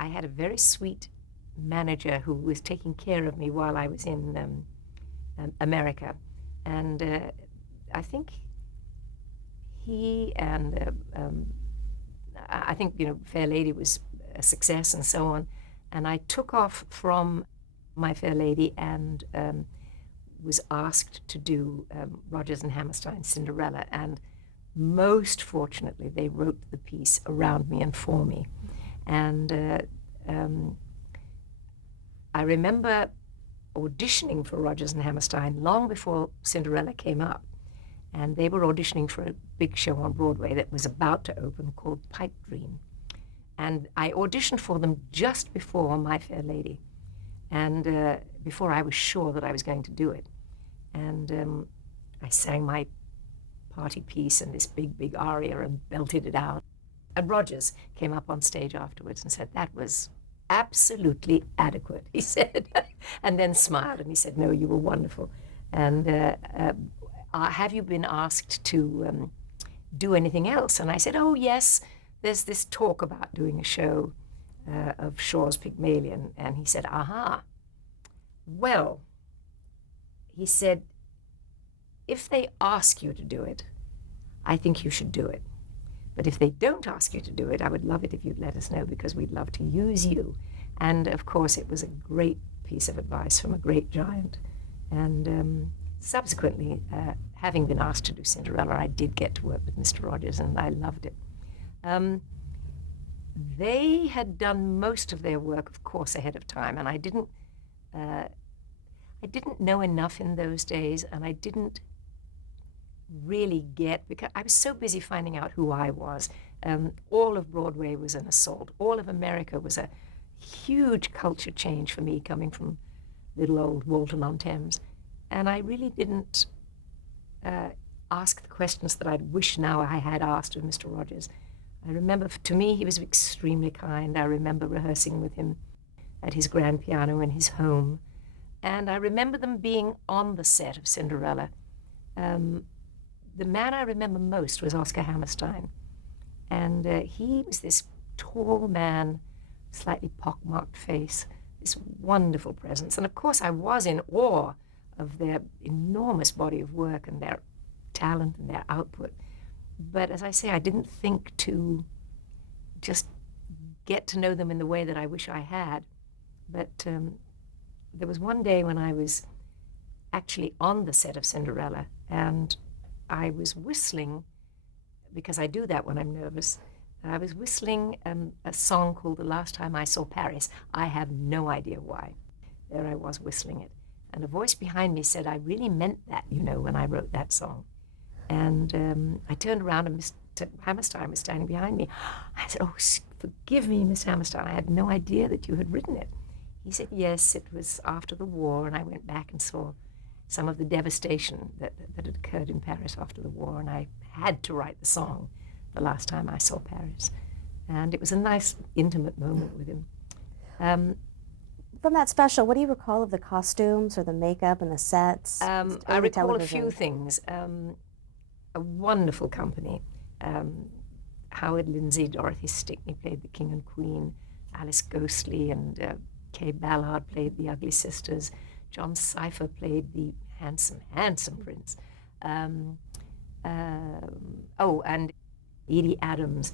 I had a very sweet manager who was taking care of me while I was in America. And I think he and I think, Fair Lady was a success and so on. And I took off from My Fair Lady and was asked to do Rodgers and Hammerstein's Cinderella. And most fortunately, they wrote the piece around me and for me. And I remember auditioning for Rodgers and Hammerstein long before Cinderella came up. And they were auditioning for a big show on Broadway that was about to open called Pipe Dream. And I auditioned for them just before My Fair Lady, and before I was sure that I was going to do it. And I sang my party piece and this big, big aria and belted it out. And Rodgers came up on stage afterwards and said, "That was absolutely adequate," he said, and then smiled and he said, "No, you were wonderful. And have you been asked to do anything else?" And I said, "Oh, yes, there's this talk about doing a show of Shaw's Pygmalion." And he said, "Aha. Well," he said, "if they ask you to do it, I think you should do it. But if they don't ask you to do it, I would love it if you'd let us know, because we'd love to use you." And of course, it was a great piece of advice from a great giant. And subsequently, having been asked to do Cinderella, I did get to work with Mr. Rodgers, and I loved it. They had done most of their work, of course, ahead of time, and I didn't know enough in those days, and I didn't really get, because I was so busy finding out who I was. All of Broadway was an assault. All of America was a huge culture change for me, coming from little old Walton-on-Thames. And I really didn't ask the questions that I'd wish now I had asked of Mr. Rodgers. I remember, to me, he was extremely kind. I remember rehearsing with him at his grand piano in his home. And I remember them being on the set of Cinderella. The man I remember most was Oscar Hammerstein. And he was this tall man, slightly pockmarked face, this wonderful presence. And of course, I was in awe of their enormous body of work and their talent and their output. But as I say, I didn't think to just get to know them in the way that I wish I had. But there was one day when I was actually on the set of Cinderella, and I was whistling, because I do that when I'm nervous. I was whistling a song called The Last Time I Saw Paris. I have no idea why. There I was whistling it. And a voice behind me said, "I really meant that, when I wrote that song." And I turned around and Mr. Hammerstein was standing behind me. I said, "Oh, forgive me, Miss Hammerstein. I had no idea that you had written it." He said, "Yes, it was after the war." And I went back and saw some of the devastation that had occurred in Paris after the war. And I had to write the song, The Last Time I Saw Paris. And it was a nice, intimate moment with him. From that special, what do you recall of the costumes or the makeup and the sets? I recall a few things. A wonderful company. Howard Lindsay, Dorothy Stickney played the King and Queen. Alice Ghostley and Kay Ballard played the Ugly Sisters. John Cypher played the handsome, handsome prince. And Edie Adams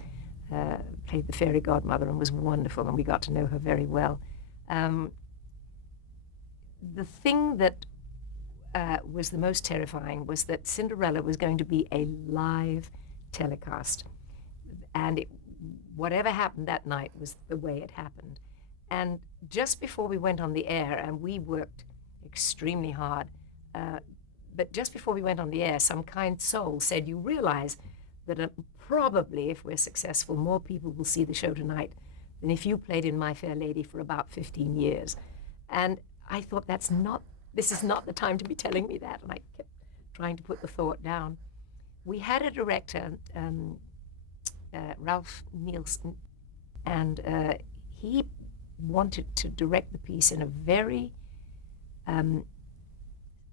played the fairy godmother and was wonderful, and we got to know her very well. The thing that was the most terrifying was that Cinderella was going to be a live telecast, and whatever happened that night was the way it happened. And just before we went on the air, and we worked extremely hard, but just before we went on the air, some kind soul said, "You realize that probably, if we're successful, more people will see the show tonight than if you played in My Fair Lady for about 15 years. And I thought, this is not the time to be telling me that. And I kept trying to put the thought down. We had a director, Ralph Nielsen, and he wanted to direct the piece in a very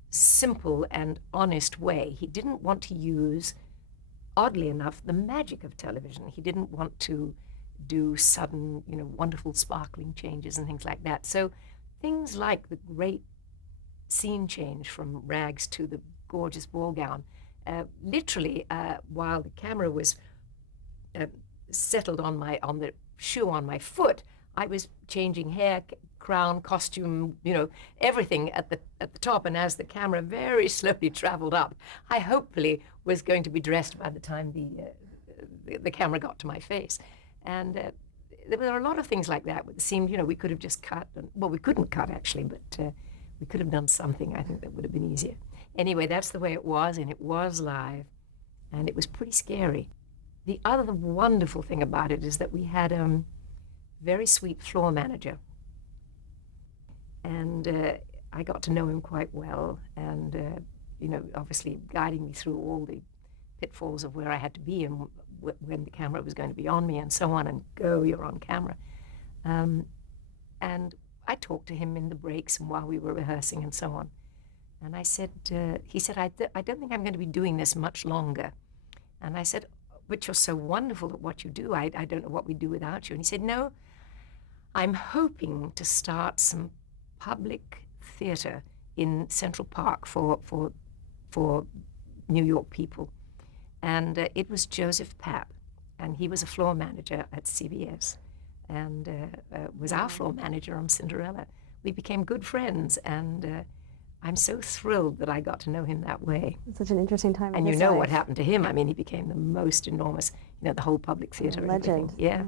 simple and honest way. He didn't want to use, oddly enough, the magic of television. He didn't want to do sudden, wonderful sparkling changes and things like that. So things like the great scene change from rags to the gorgeous ball gown, literally while the camera was settled on the shoe on my foot, I was changing hair, crown, costume, everything at the top. And as the camera very slowly traveled up, I hopefully was going to be dressed by the time the camera got to my face. And there were a lot of things like that. It seemed, we could have just cut. Well, we couldn't cut actually, but we could have done something. I think that would have been easier. Anyway, that's the way it was, and it was live, and it was pretty scary. The other wonderful thing about it is that we had a very sweet floor manager, and I got to know him quite well, and obviously guiding me through all the pitfalls of where I had to be and when the camera was going to be on me and so on, and go, you're on camera. And I talked to him in the breaks and while we were rehearsing and so on. And I said, he said, I don't think I'm going to be doing this much longer. And I said, but you're so wonderful at what you do. I don't know what we'd do without you. And he said, no, I'm hoping to start some public theater in Central Park for New York people. And it was Joseph Papp, and he was a floor manager at CBS, and was our floor manager on Cinderella. We became good friends, and I'm so thrilled that I got to know him that way. It's such an interesting time. And you know what happened to him. I mean, he became the most enormous, the whole public theater. Legend. Yeah.